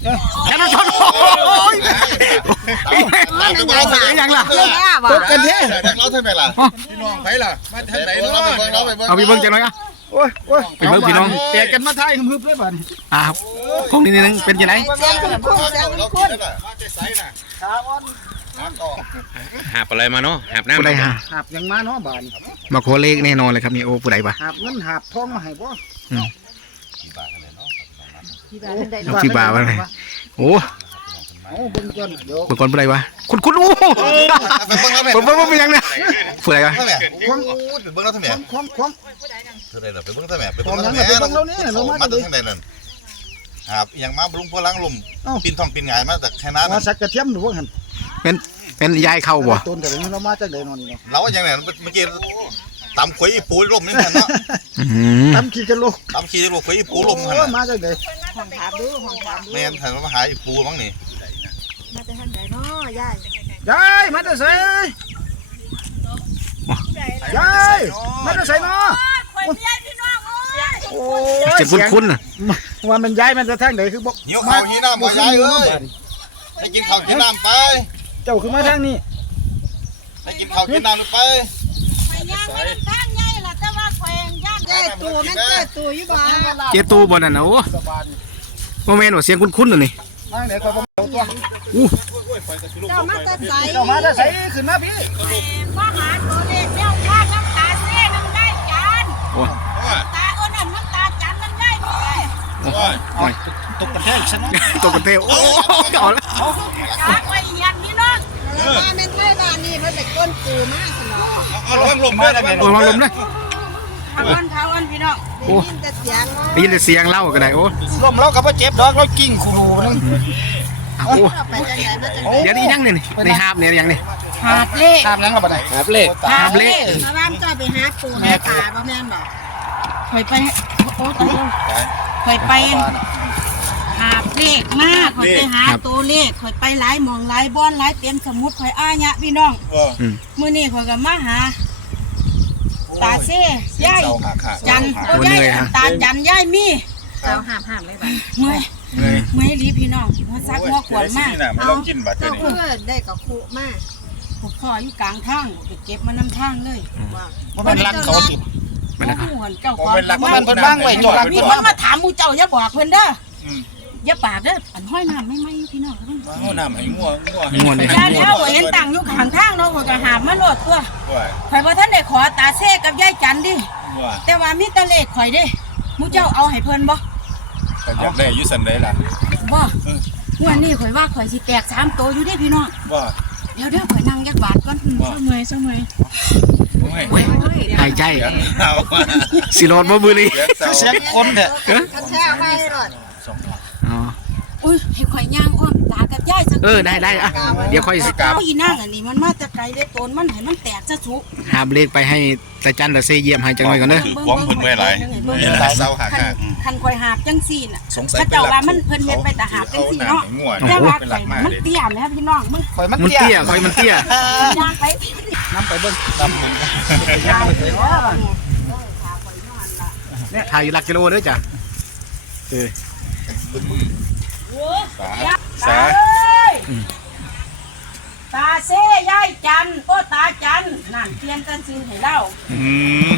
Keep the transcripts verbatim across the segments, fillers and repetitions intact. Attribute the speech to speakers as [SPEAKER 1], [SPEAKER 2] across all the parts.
[SPEAKER 1] แค่นั้นชนโอ้ยมันยังไงยังล่ะตกกันแท้
[SPEAKER 2] เราทำไมล่ะพี่น้องไปล่ะมาทางไหนเราไปเบิ่งเราไปเบิ่ง
[SPEAKER 1] เอาไปเบิ่งจังหน่อยอ่ะโอ้ยโอ้ยไปเบิ่งพี่น้อง
[SPEAKER 3] แตกกันมาท้ายฮึบเลยบ้าน
[SPEAKER 1] อ่าของนี่นึงเป็นจังได๋
[SPEAKER 4] หาบอะไรมาเนาะหาบน้ำ
[SPEAKER 1] ผู้ใดหา
[SPEAKER 3] หาบยังมาเนาะบ้าน
[SPEAKER 1] มาขอเลขแน่นอนเลยครับนี่โอ้ผู้ใดบ่
[SPEAKER 3] หาบเงินหาบทองมาให้บ่
[SPEAKER 1] อืมที่บาว่าไงโอ้
[SPEAKER 3] เอาเบิ่งก่อนเดี๋ยว
[SPEAKER 1] เบิ่งก่อนผู้ใดวะคุณคุณโอ้เบิ่งเบิ่งเบิ่งเป็นยังเนี่ยผู้ใดวะ
[SPEAKER 2] ไปเบิ่งเราทำไม
[SPEAKER 3] ความความ
[SPEAKER 2] เท่าไรล่ะไปเบิ่งทำไมไป
[SPEAKER 3] ควา
[SPEAKER 2] เบิ่
[SPEAKER 3] ม
[SPEAKER 2] ง
[SPEAKER 3] นั้
[SPEAKER 2] เรา
[SPEAKER 3] น
[SPEAKER 2] ทำไม
[SPEAKER 3] ไปเบิ่งเราเนี่ยเรามา
[SPEAKER 2] มา
[SPEAKER 3] จาก
[SPEAKER 2] ทางไหนนั่นครับอย่างมาบลุงพลังลมปีนทองปีนงายมาจากแค่นั้น
[SPEAKER 3] มาสักกระเทียมหรือว่าหั่น
[SPEAKER 1] เป็นเป็นยายเข้าบ่
[SPEAKER 3] ต้นแต่เรามาจากไหนนอนนี่เนาะ
[SPEAKER 2] เราอย่างไหนเมื่อกี้ตำขวยอีปูลมนี่เนาะ
[SPEAKER 1] อืม
[SPEAKER 3] ตำขี้กันโลก
[SPEAKER 2] ตำขี้ลูกขวยอีปูลมข
[SPEAKER 3] โอ้
[SPEAKER 2] นาด
[SPEAKER 3] มาจากไหน
[SPEAKER 5] ห้องถามดูห้องถามดู
[SPEAKER 2] แม่นถ่ายมาหาอีปูมั้งนี่
[SPEAKER 5] มาจะทางไหนเนาะยาย
[SPEAKER 3] ยายมาจากไสยายมาจากไสเนาะ
[SPEAKER 5] คนยายพี่น้องโอ้ย
[SPEAKER 3] โอ้ย
[SPEAKER 1] เจ็บคุ้นๆน่ะ
[SPEAKER 3] ว่ามันย้ายมันจะทางไหนคือบ่
[SPEAKER 2] หิวข้าวหิวน้ำมายายเอ้ยไปกินข้าวกินน้ำไป
[SPEAKER 3] เจ้าคือมาทางนี้
[SPEAKER 2] ไปกินข้าวกินน้ำหรือไป
[SPEAKER 5] ไปย่างไม่ได้ทางใหญ่ล่ะแต่ว่าแขวงย่างแก่ตัวแม่นแก่ตัวอยู่บ้าน
[SPEAKER 1] เจตูบ่นั่นน่ะโอ้บ่แม่นว่าเสียงคุ้นๆน่ะนี่
[SPEAKER 3] ทางไหนก็บ่เอาตัว
[SPEAKER 1] อู้
[SPEAKER 5] เจ้ามาแต่ใส
[SPEAKER 3] เจ้ามาจากไสขึ้นมาพี่
[SPEAKER 5] มาหาตัวเด็กเจ้าว่าน้ำตาเส้น้ำได้จาน
[SPEAKER 1] โอ้
[SPEAKER 5] ตาอ้นนั่นน้ำตาจานมันได้ไหม
[SPEAKER 1] โอ้ย
[SPEAKER 3] ตกกระแทกฉัน
[SPEAKER 1] ตกกันเทโอ้เอาละ
[SPEAKER 5] ตาไว้ยันพี่น้องแล้วมาเป็นไทยบ้านนี่เพิ่นเป็นก้นปูมากสิเนาะ
[SPEAKER 2] เอาระวังลมด้วยนะ
[SPEAKER 1] โอ้ยวางลมด้วย
[SPEAKER 5] ทางวันเท้าอันพี่น้องได้ยินแต่เสียง
[SPEAKER 1] ได้ยินแต่เสียงเล่าก็ได้โอ้
[SPEAKER 3] ลมเราก็บ่เจ็บดอกเรากิ้งคูรูนึง
[SPEAKER 1] โอ้
[SPEAKER 5] ไปจังไหนมาจังไหน
[SPEAKER 1] เดี๋ยวนี้ยังเนี่ยในหาบเนี่ยยังนี่
[SPEAKER 5] หาบเลข
[SPEAKER 3] ตามยังล่ะบัดนี้
[SPEAKER 1] หาบเลขหาบเลข
[SPEAKER 5] มาบ้านก็ไปหาปูหาตาบ่แม่นบ่ข่อยไปโอ้ตายแล้วข่อยไปหาเลขมากข่อยไปหาตัวเลขข่อยไปหลายหม่องหลายบ่อนหลายเต็มสมุดข่อยอ้ายะพี่น้องมื้อนี้ข่อยก็มาหาตาเซ่ยายจันโอ้ยายตาจันยายมีเจ้าห้ามๆเลยบัดเมื่อยเมื่อยลีพี่น้องหัวซักหัวขวนมาก
[SPEAKER 2] เรากินบัด
[SPEAKER 5] เจ้า
[SPEAKER 2] นี้
[SPEAKER 5] เพื่อได้กับครูมากผมพ่ออยู่กลางทางไปเก็บมานำทางเลยว่า
[SPEAKER 3] มันรักเขาสิ
[SPEAKER 1] มันนะครับ
[SPEAKER 5] หวนเจ้าของ
[SPEAKER 3] มันเพิ่นวางไว้จอด
[SPEAKER 5] มีคนมาถามมูเจ้าอย่าบอกเพิ่นเด้ออย่าปากเด้ออันห้อยน้ำไม่ไหมพี่น้อง
[SPEAKER 2] งัวน้ำให้งัวงัว
[SPEAKER 1] งวดนี่
[SPEAKER 5] ยาแล้วเห็นตังอยู่ข้างทางเนาะก็หามาโลดตัวข่อยบ่ทันได้ขอตาเซ่กับยายจันดิแต่ว่ามีตะเลขข่อยเด้มูเจ้าเอาให้เพิ่นบ่
[SPEAKER 2] อยากได้อยู่สันได้ล่ะ
[SPEAKER 5] บ่วันนี้ข่อยว่าข่อยสิแตกสามโตอยู่เด้พี่น้อง
[SPEAKER 2] ว่า
[SPEAKER 5] เดี๋ยวเดี๋ยวข่อยนั่งยักบาทก่อนเซาเมื่อยเซาเมื่อย
[SPEAKER 1] เว้ยหายใจสิรอดบ่มือนี่
[SPEAKER 3] เสียงคนแท้
[SPEAKER 5] กันแท้ไม่รอด
[SPEAKER 1] อ๋อ
[SPEAKER 5] อุ้ยให้ข่อยย่างอ้อมตากับยายสัก
[SPEAKER 1] เออได้ได้อะเดี๋ยวค่อย
[SPEAKER 5] กาอีนางอันนี้มันมาแต่ไกลได้โตนมันให้มันแตกซะสุ
[SPEAKER 1] หาบเลขไปให้ตาจันตาเซเยี่ยมให้จังหน่อยก่อนเด้อ
[SPEAKER 2] ความเพิ่นเมื่อยหลายเศร้าหักหัก
[SPEAKER 5] คันข่อยหาบจังซี่น่ะเขาเจ้าว่ามันเพิ่นเฮ็ดไปแต่หาบจังซี่เนาะ
[SPEAKER 2] งัว
[SPEAKER 5] แต่ว่า
[SPEAKER 2] เป็นห
[SPEAKER 5] ข่
[SPEAKER 2] ลั
[SPEAKER 5] อก ย
[SPEAKER 2] มาก
[SPEAKER 5] มัน
[SPEAKER 2] เลย
[SPEAKER 5] เตี้ยแม่พี่น้องมึง
[SPEAKER 3] ข่อยมัน
[SPEAKER 1] มัน
[SPEAKER 3] เตี้
[SPEAKER 1] เตี้
[SPEAKER 3] ย
[SPEAKER 1] ยค่อยมันเตี้ย
[SPEAKER 5] ย่างไป
[SPEAKER 3] น้ำไปเบิ่งตำมัน
[SPEAKER 5] ย่างไปเนาะ
[SPEAKER 1] เนี่ยถ่ายอยู่หลักกิโลเด้อจ้ะเออ
[SPEAKER 2] สา
[SPEAKER 5] ตาเซ่ยายจันโอ้ตาจันนั่นเปลี่ยนกันซื้อให้เรา
[SPEAKER 2] อืม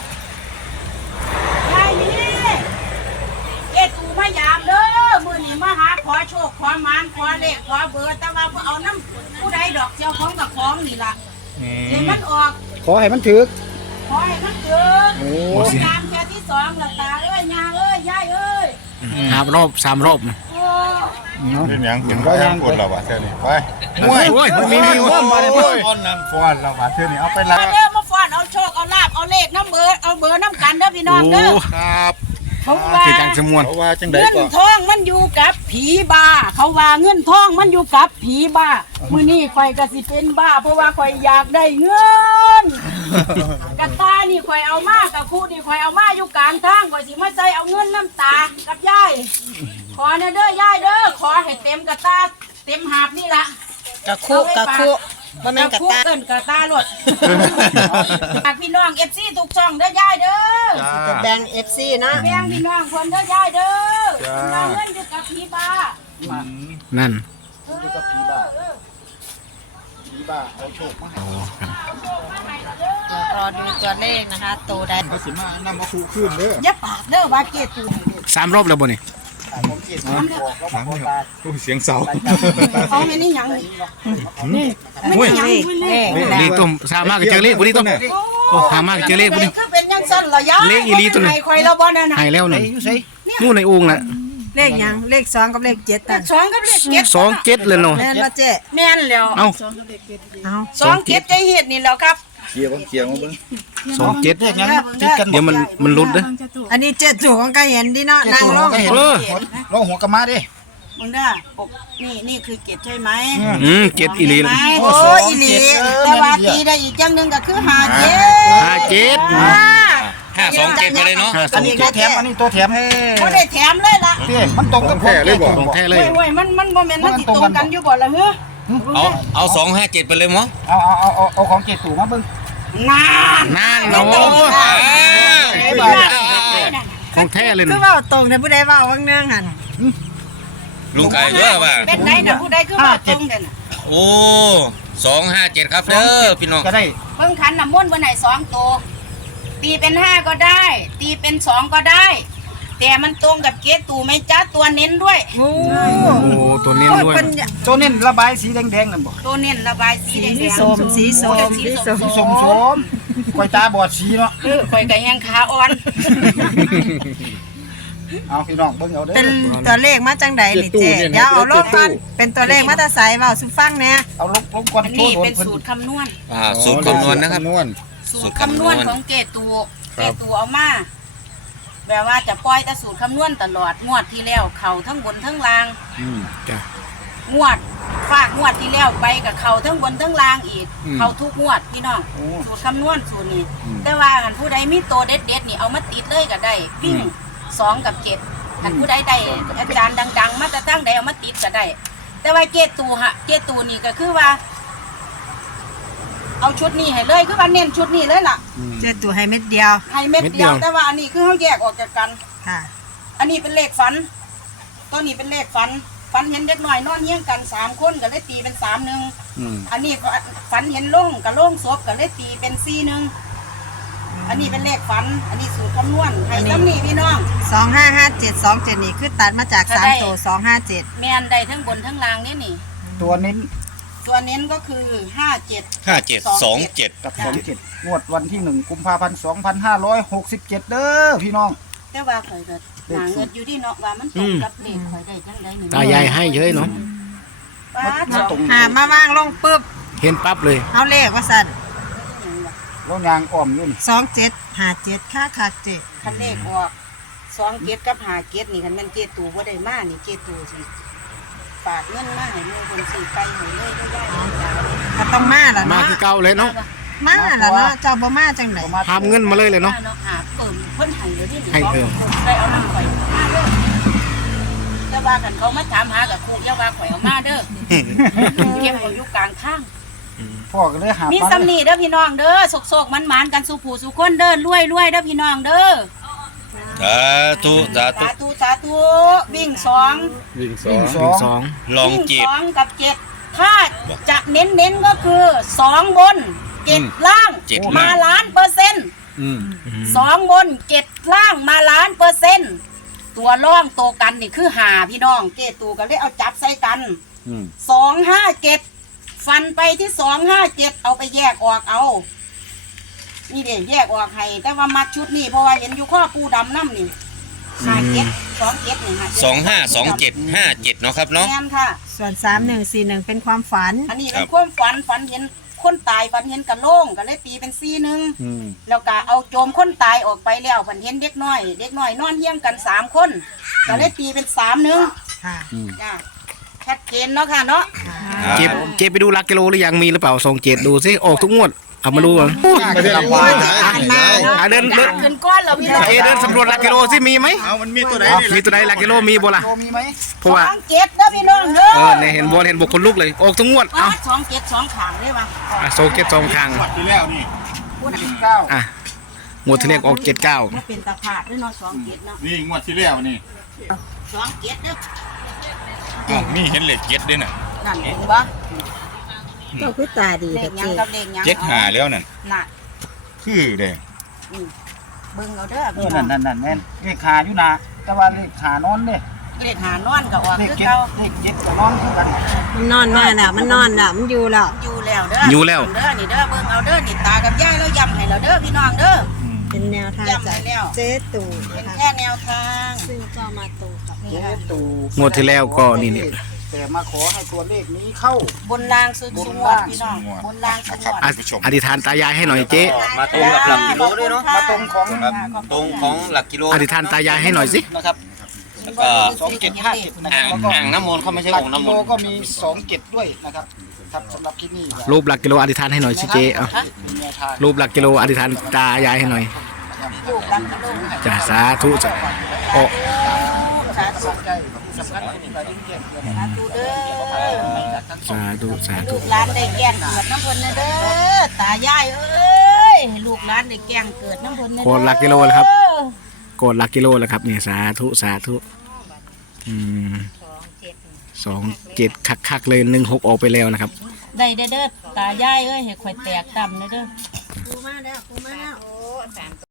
[SPEAKER 5] ยายนี่เอ็ดตูมายามเด้อมื้อนี้มาหาขอโชคขอหมานขอเลขขอเบอร์แต่ว่าบ่เอาน้ำผู้ใดดอกเจ้าของกับของนี่ล่ะเดี๋ยวมันออก
[SPEAKER 3] ขอให้มันถึก
[SPEAKER 5] ขอให้มันเกิดโอ้ตามแค่ที่สองละตาเอ้ยยาเอ้ยยายเอ้ย
[SPEAKER 1] หาบรอบสามรอบนะ
[SPEAKER 5] โอ้
[SPEAKER 2] เป็นยังเป็นว่ายังปวดเราบาดเท่านี้ไป
[SPEAKER 1] โอ้ยโอ้ยมีมี
[SPEAKER 3] ฟ้อนมาเลย
[SPEAKER 2] ฟ้อนนั่นฟ้อนเราบาดเท่านี้เอาไปละ
[SPEAKER 5] มาเด้อมาฟ้อนเอาโชคเอาลาบเอาเลขน้ำเบอร์เอาเบอร์น้ำกันเด้อพี่น้องเด้อ
[SPEAKER 2] ครับ
[SPEAKER 5] เขาว่า
[SPEAKER 1] คือจังสมวน
[SPEAKER 2] เพราะว่าจังได
[SPEAKER 5] เงิน
[SPEAKER 2] ก็
[SPEAKER 5] ทองมันอยู่กับผีบ้าเขาว่าเงินทองมันอยู่กับผีบ้ามื้อนี้ข่อยก็สิเป็นบ้าเพราะว่าข่อยอยากได้เงินกระตานี่ข่อยเอามากับครูนี่ข่อยเอามาอยู่กลางทางข่อยสิมาใส่เอาเงินน้ำตากับยายขอเนี่ยเด้อยายเด้อขอให้เต็มกระตาเต็มหาบนี่ล่ะ
[SPEAKER 6] กะคุกะคุบ่แม่นกะตา
[SPEAKER 5] เอิ้นกระตาลดฝากพี่น้อง เอฟ ซี ทุกช่องเด้อยายเด้อ
[SPEAKER 6] จะแบ่ง เอฟ ซี นะ
[SPEAKER 5] แบ่งพี่น้องคนเด้อยายเด้อเงินอยู่กับผีบ้า
[SPEAKER 3] มา
[SPEAKER 1] นั่น
[SPEAKER 3] อยู่กับผีบ้าผีบ้าเอาโชคมาให้
[SPEAKER 1] โอ้ครับ
[SPEAKER 6] รอดูตัวเลขนะคะโตได้
[SPEAKER 3] ก็สิมานำมาคู่ขึ้นเด้อ
[SPEAKER 5] อย่าปากเด้อว่าเกตูให้เด้อ
[SPEAKER 1] สามรอบแล้วบ่นี่
[SPEAKER 3] ผมเจ็ดบอกแล้วบอกตา
[SPEAKER 2] โอ้เสียงเสา
[SPEAKER 5] เขาไม่นี่หยังนี่
[SPEAKER 2] อุ้ย
[SPEAKER 5] หยังเลข
[SPEAKER 1] เลขต้มสามารถเจอเลขบ่นี่ต้มโอ้สามารถเจอเลขบ่นี่
[SPEAKER 5] คือเป็นยังสั้นเหรอยะ
[SPEAKER 1] เลขอีหลีตัวนี้
[SPEAKER 5] ให้คอยแล้วบ่นั่นน่ะ
[SPEAKER 1] ให้แล้ว
[SPEAKER 3] ไหน
[SPEAKER 1] นั่น
[SPEAKER 3] อยู่ไส
[SPEAKER 1] นู่นในโอ่งน่ะ
[SPEAKER 6] เลขยังเลขสองกับเลขเจ็ด
[SPEAKER 5] เล
[SPEAKER 6] ตัน
[SPEAKER 5] ขสองกับเลขเจ็ด
[SPEAKER 1] สองเจ็ดเลยเนาะ
[SPEAKER 6] แม่นว่าเจ๊
[SPEAKER 5] แม่นแล้ว
[SPEAKER 1] เอ้า
[SPEAKER 6] เอา
[SPEAKER 5] สองเจ็ดใจเฮ็ดนี่แล้วครับ
[SPEAKER 2] เคลียร์บ่เคลียร์มาเบิ่ง
[SPEAKER 1] สองเจ็ด
[SPEAKER 3] เลขยังติดกัน
[SPEAKER 1] เดี๋ยวมันมันหลุดเด้อ
[SPEAKER 6] อันนี้เจ็ดถูกของก็เห็นดิเนาะ
[SPEAKER 3] นั่
[SPEAKER 6] นั่
[SPEAKER 3] ง
[SPEAKER 6] ง
[SPEAKER 3] ล
[SPEAKER 6] ล
[SPEAKER 3] ง
[SPEAKER 6] ง
[SPEAKER 3] ก็เห็น
[SPEAKER 1] เออ
[SPEAKER 3] ลงหัวกระมาดิ
[SPEAKER 5] มึงเด้อปกนี่นี่คือเจ็ดใช่ไหม
[SPEAKER 1] อืมเจ็ดอีหลี
[SPEAKER 5] เห็นไหม
[SPEAKER 6] โอ้ยอีหลี
[SPEAKER 5] แต่ว่าตีได้อีกจังหนึงก็คือหาเจ็ด
[SPEAKER 1] ห้าเจ็ด
[SPEAKER 5] อ่า
[SPEAKER 4] ห้าสองเจ็ดไปเลยเนาะ
[SPEAKER 1] ห้าส
[SPEAKER 3] อั
[SPEAKER 1] อน ง
[SPEAKER 3] นี้
[SPEAKER 1] เจ็
[SPEAKER 3] ตัว
[SPEAKER 1] ด
[SPEAKER 3] แถมอันนี้ตัวแถม
[SPEAKER 5] บ่ได้แถมเลยล่ะ
[SPEAKER 3] เด้มันตรงกับของแท้เลยบ่
[SPEAKER 1] ของแท้เลย
[SPEAKER 5] เว้ยเว้ยมันมันบ่แม่นมันสิตรงกันอยู่บ่ล่ะเฮ้อ
[SPEAKER 4] เอาเอาสองห้าเจ็ดไปเลยมั้ง
[SPEAKER 3] เอาเอาเอาเอาเอาของเจ็ดตู่มาเบิ่ง
[SPEAKER 5] นาน
[SPEAKER 1] นั่นเนาะของแท้เลย
[SPEAKER 6] คือ
[SPEAKER 1] นะ
[SPEAKER 6] ว่าตรงเนี่ยผู้ใดว่าวังเนื่องหัน
[SPEAKER 4] ลุงไก่เยอะป่ะ
[SPEAKER 5] เป็นไหนน่ะผู้ใดคือว่าตรงเด่นน่ะ
[SPEAKER 4] โอ้สองห้าเจ็ดครับเด้อพี่น้อง
[SPEAKER 3] จะได้
[SPEAKER 5] เบิ่งขันน้ำมนต์บ่ไหนสองตัวตีเป็นห้าก็ได้ ตีเป็นสองก็ได้ แต่มันตรงกับเกตตูไหม่จ้าตัวเน้นด้วย
[SPEAKER 6] โอ้
[SPEAKER 1] โอ้ตัวนี้ด้วย
[SPEAKER 6] เป็น
[SPEAKER 3] โจเน้นระบายสีแดงๆนั่นบ่
[SPEAKER 5] ตัวเน้นระบายสีแดง
[SPEAKER 6] สี
[SPEAKER 5] ๆ
[SPEAKER 6] ส้มสีส้ม
[SPEAKER 5] สี
[SPEAKER 6] สี
[SPEAKER 5] ส้
[SPEAKER 6] ส้
[SPEAKER 5] ม
[SPEAKER 6] ม
[SPEAKER 3] สมสมคอยตาบอดสีเนาะ
[SPEAKER 5] เออข่อยก็แฮงขาอ่อน
[SPEAKER 3] เอาพี่น้องเบิ่งเอาเด้อ
[SPEAKER 6] เป็นตัวเลขมาจังใดนี่เจ๊เดี๋ยวเอาลงก่อนเป็นตัวเลขมาแตาใสเว้าสุฟังแหน่
[SPEAKER 3] เอาลงลงก่อน
[SPEAKER 5] อัน
[SPEAKER 3] โช
[SPEAKER 5] นี้
[SPEAKER 3] ว์โดน
[SPEAKER 5] เป็น
[SPEAKER 3] เพิ่น
[SPEAKER 5] สูตรคำนวณ
[SPEAKER 4] อ่าสูตรคำนวณนะครับ
[SPEAKER 5] สูตรคำนวณของเกตูเกตูเอามาแบบว่าจะปล่อยแต่สูตรคำนวณตลอดงวดที่แล้วเข่าทั้งบนทั้งล่าง
[SPEAKER 1] อืมจ้ะ
[SPEAKER 5] งวดฝากงวดที่แล้วไปกับเขาทั้งบนทั้งล่างอีก
[SPEAKER 1] อืม
[SPEAKER 5] เขาทุกงวดพี่น้องสูตรคำนวณสูตรนี้ แต่ว่าหันผู้ใดมีตัวเด็ดเด็ดๆนี่เอามาติดเลยก็ได้วิ่งสองกับเจ็ดหันผู้ใดได้อาจารย์ดัง ๆ มาแต่ตั้งใดเอามาติดก็ได้ แต่ว่าเจตูฮะเจตูนี่ก็คือว่า เอาชุดนี้ให้เลยคือว่าเน้นชุดนี้เลยล่ะ
[SPEAKER 6] เจ๊ตัวให้เม็ดเดียว
[SPEAKER 5] ให้เม็ดเดียวแต่ว่าอันนี้คือเขาแยกออกจากกัน
[SPEAKER 6] ค่ะ
[SPEAKER 5] อันนี้เป็นเลขฝัน ตัวนี้เป็นเลขฝัน ฝันเห็นเด็กน้อยนอนเฮี้ยงกันสามคนก็เลยตีเป็นสามหนึ่ง
[SPEAKER 1] อืม
[SPEAKER 5] อันนี้ฝันเห็นโล่งกับโล่งศพก็เลยตีเป็นสี่หนึ่ง อันนี้เป็นเลขฝัน อันนี้สูตรคำนวณให้ซ้ำนี่พี่น้อง
[SPEAKER 6] สองห้าห้าเจ็ดสองเจ็ดนี่คือตัดมาจากสามตัวสองห้าเจ็ด
[SPEAKER 5] แมนได้ทั้งบนทั้งล่างนี่นี่
[SPEAKER 3] ตัวเน้น
[SPEAKER 5] ตัวเน้นก็คือห้าเจ็ด
[SPEAKER 4] ห้าเจ็ดสองเจ็ด
[SPEAKER 3] กับสองเจ็ดงวดวันที่หนึ่งกุมภาพันธ์สองพันห้าร้อยหกสิบเจ็ดเด้อพี่น้อง
[SPEAKER 5] แต่ว่าข่อยก็หนาเงินอยู่ที่เนาะว่ามันตรงกับเลขข่อยได้จังไดนี่
[SPEAKER 1] ตายายให้เยอะเนาะ
[SPEAKER 5] ป้า
[SPEAKER 3] มา
[SPEAKER 5] ด
[SPEAKER 3] ตรง
[SPEAKER 6] หามาว่างลงปุ๊บ
[SPEAKER 1] เห็นปั๊บเลย
[SPEAKER 6] เอาเลขว่าสั่น
[SPEAKER 3] แล้วยางอ้อมอยู่นี่
[SPEAKER 6] สองเจ็ดห้าเจ็ดค่าขาดเจ็ด
[SPEAKER 5] คันเลขออกสองเกตกับหาเกตนี่คันแมันเกตตูว่าได้มานี่เกตตูสิฝากเงินมาให้มือคนสี่ไปให้เลยได้ได้ได้
[SPEAKER 6] ก็ต้องมาแล้ว
[SPEAKER 1] มา
[SPEAKER 6] เนาะ
[SPEAKER 1] คือเก่าเลยเนาะ
[SPEAKER 6] มาแล้วเนาะเจ้าบ่มาจังไหน
[SPEAKER 3] มา
[SPEAKER 1] ทำเงินมาเลยเลยเนาะ
[SPEAKER 5] เนาะหาเปิ่มเพิ่นให้เดี๋ยวนี้
[SPEAKER 1] ให้เพิ่ม
[SPEAKER 5] ได้เอาน้ำข่อยมาเด้อแต่ว่ากันเขามาถามหากับครูอย่าว่าข่อยเอามาเด้อเก็บเอาอยู่กลางทาง
[SPEAKER 3] พ่อก็เลยหา
[SPEAKER 5] มี
[SPEAKER 3] ปลา
[SPEAKER 5] ซ้ำนี่เด้อพี่น้องเด้อโศกๆมันๆกันสู่ผู้สู่คนเด้อรวยๆเด้อพี่น้องเด้อ
[SPEAKER 4] สาธุสาธุ
[SPEAKER 5] สาธุสาธุวิ่งสอง
[SPEAKER 2] วิ่งส
[SPEAKER 3] วิ่
[SPEAKER 2] อง ง
[SPEAKER 3] ส
[SPEAKER 1] หนึ่
[SPEAKER 3] อง ง
[SPEAKER 1] สอง
[SPEAKER 4] ลอง
[SPEAKER 5] วิ่ง
[SPEAKER 4] จี
[SPEAKER 5] ส
[SPEAKER 4] บ
[SPEAKER 5] องกับเจ็ดถ้าจะเน้นๆก็คือสองบนเจ็ดล่าง
[SPEAKER 4] เจ็ด
[SPEAKER 5] มา
[SPEAKER 4] ล้าน
[SPEAKER 5] ล้านเปอร์เซ็นต์
[SPEAKER 2] อืม
[SPEAKER 5] สองบนเจ็ดล่างมาล้านเปอร์เซ็นต์ตัวร่องตัวกันนี่คือหาพี่น้องเกตูก็เลยเอาจับใส่กัน
[SPEAKER 2] อืม
[SPEAKER 5] สองห้าเจ็ดฟันไปที่สองห้าเจ็ดเอาไปแยกออกเอา นี่เดี๋ยวแยกออกให้แต่ว่ามัดชุดนี่เพราะว่าเห็นอยู่ข้อปูดำน้ำนี่ห้าเจ็ดสองเจ็ดนี่ค่ะ
[SPEAKER 4] สองห้าสองเจ็ดห้าเจ็ดเนาะครับเนาะ
[SPEAKER 5] แม่นค่ะ
[SPEAKER 6] ส่วนสามหนึ่งสี่หนึ่งเป็นความฝัน
[SPEAKER 5] อันนี้
[SPEAKER 4] ครั
[SPEAKER 5] เป็น
[SPEAKER 4] บ
[SPEAKER 5] ความฝันฝันเห็นคนตายฝันเห็นกระโหล่งก็เลยตีเป็นซีหนึ่ง
[SPEAKER 2] อืม
[SPEAKER 5] แล้วก็เอาโจมคนตายออกไปแล้วฝันเห็นเด็กน้อย เด็กน้อยนอนเฮี้ยงกันสามคนก็เลยตีเป็นสามหนึ่ง
[SPEAKER 6] ค่ะ
[SPEAKER 5] จ้าชัดเจนเนาะค่ะเนาะ
[SPEAKER 1] เจ็บเจ็บไปดูลักกิโลหรือยังมีหรือเปล่าสองเจ็ดดูซิออกทุกงวดเอามาดูก่อน
[SPEAKER 2] ไม่ได้เอาไว้ไหน
[SPEAKER 5] อ่านมาเนาะ
[SPEAKER 1] อ่ะเดินเดิน
[SPEAKER 5] ขึ้นก้อนแล้วพี่น้อง
[SPEAKER 1] เอเดินสำรวจลักกิโลซิมีไหม
[SPEAKER 2] เอามันมีตัวไหนนี่
[SPEAKER 1] มีตัวใดลักกิโลมีบ่ล่ะ
[SPEAKER 3] โตมีไหม
[SPEAKER 1] เพราะว่า
[SPEAKER 5] สองเจ็ดเด้อพี่น้องเด้อ
[SPEAKER 1] เออเนี่ยเห็นบอลเห็นบุคคลลุกเลยออกทุกงวด
[SPEAKER 5] อ๋อ
[SPEAKER 1] เอา
[SPEAKER 5] สองเจ็ดสองขางได้ปะ
[SPEAKER 1] อ่ะสองเจ็ดสองทาง
[SPEAKER 2] งวดที่แล้วนี่
[SPEAKER 3] สิบเก้า
[SPEAKER 1] อ่ะงวดที่เลขออกเจ็ดเก้า
[SPEAKER 5] มันเป็นตะขาดด้วยเนาะสองเจ็ดเนาะ
[SPEAKER 2] นี่งวดที่แล้วนี่
[SPEAKER 5] สองเจ็ดเด้อ
[SPEAKER 2] นี่เห็นเหล็กเจ็ดด้วยน่ะ
[SPEAKER 5] นั่นเห็นบ่
[SPEAKER 1] เจ้าคือตาดี
[SPEAKER 5] เล
[SPEAKER 1] แต่
[SPEAKER 5] ขหยัง
[SPEAKER 1] เจ๊
[SPEAKER 5] กับเลขหยัง
[SPEAKER 2] เจ็ดหาแล้วนั่น
[SPEAKER 5] น่ะ
[SPEAKER 2] คือเด้
[SPEAKER 5] เบิ่งเอาเด้อ
[SPEAKER 3] เอ
[SPEAKER 5] พี่
[SPEAKER 3] อ
[SPEAKER 5] น้อ
[SPEAKER 3] นั่
[SPEAKER 5] ง
[SPEAKER 3] นนั่นนั่นแม่นเลขหาอยู่นะแต่ว่าเลขหานอนเด้
[SPEAKER 5] เลขหานอนก็ออก
[SPEAKER 3] เลข
[SPEAKER 5] คือ
[SPEAKER 3] เจ็ด
[SPEAKER 5] เก่า
[SPEAKER 3] เลขเจ็ดก็นอนคือกัน
[SPEAKER 1] มันนอนมาแล้วมันนอนแล้วมันอยู่แล้ว
[SPEAKER 5] อยู่แล้วเด้อ
[SPEAKER 4] อ
[SPEAKER 5] อยู่
[SPEAKER 4] แล้ว
[SPEAKER 5] เด้อนี่เด้อเบิ่งเอาเด้อนี่ตากับยายแล้วย้ำให้เราเด้อพี่น้องเด้อ
[SPEAKER 1] เป็นแนวทาง
[SPEAKER 5] ย้ำ
[SPEAKER 1] จาก
[SPEAKER 5] ให้แล้ว
[SPEAKER 1] เจ๊ตู่
[SPEAKER 5] เป็น
[SPEAKER 1] นะคะ
[SPEAKER 5] แค่แนวทาง
[SPEAKER 1] ซึ่งก็มาตรงกับ
[SPEAKER 5] นี่
[SPEAKER 3] เจ๊
[SPEAKER 5] ค่ะ
[SPEAKER 3] ตู่
[SPEAKER 4] งวดที่แล้วก็นี่เนี่ย
[SPEAKER 3] แต่มาขอให้ตัวเลขนี้เข้า
[SPEAKER 5] บนรางสุดสงวดพี่น้องบนรางสุดสงวด
[SPEAKER 2] ท่านผู้ชม
[SPEAKER 7] อธิษฐานตายายให้หน่อยเจ๊
[SPEAKER 4] มาตรงกับหลักกิโลด้วยเนาะ
[SPEAKER 3] มาตรงของ
[SPEAKER 4] ตรงของหลักกิโล
[SPEAKER 7] อธิษฐานตายายให้หน่อยสิ
[SPEAKER 3] นะครับ
[SPEAKER 4] แล้วก็
[SPEAKER 3] สองเจ็ดห้าเจ็ดนะค
[SPEAKER 4] อ่า
[SPEAKER 3] รับ
[SPEAKER 4] ง
[SPEAKER 3] แล้วก็
[SPEAKER 4] อ่างน้ำมนต์เขาไม่ใช่
[SPEAKER 3] หลั
[SPEAKER 4] อก งค์น้ำม
[SPEAKER 3] กิ
[SPEAKER 4] น
[SPEAKER 3] โล
[SPEAKER 4] ต์
[SPEAKER 3] ก็มีสองเจ็ดด้วยนะครับครับสำหรับที่นี่
[SPEAKER 7] รูปหลักกิโลอธิษฐานให้หน่อยสิเจ๊เอา
[SPEAKER 3] มีแนวทาง
[SPEAKER 7] รูปหลักกิโลอธิษฐานตายายให้หน่อย
[SPEAKER 5] ลูกรักลูก
[SPEAKER 7] จ้าสาธุจ้ะโอ้
[SPEAKER 5] สาธุ
[SPEAKER 3] ใจสำคัญที่เราได้เรียน
[SPEAKER 5] สาธุเด้อ
[SPEAKER 7] สาธุสาธุ
[SPEAKER 5] ลูกหลานได้แกล้งเกิดน้ำเพิ่นนะเด้อตายายเอ้ยให้ลูกหลานได้แกล้งเกิดน้ำเพิ่นนะ
[SPEAKER 7] โกดหลักกิโลแล้วครับโกดหลักกิโลแล้วครับเนี่ยสาธุสาธุอืมสองเจ็ดคักคักๆเลยหนึ่งหกออกไปแล้วนะครับ
[SPEAKER 5] ได้เด้อเด้อตายายเอ้ยให้ข่อยแตกต่ำเด้อเด้อ
[SPEAKER 1] ปูมาแล้วปูมาแล้ว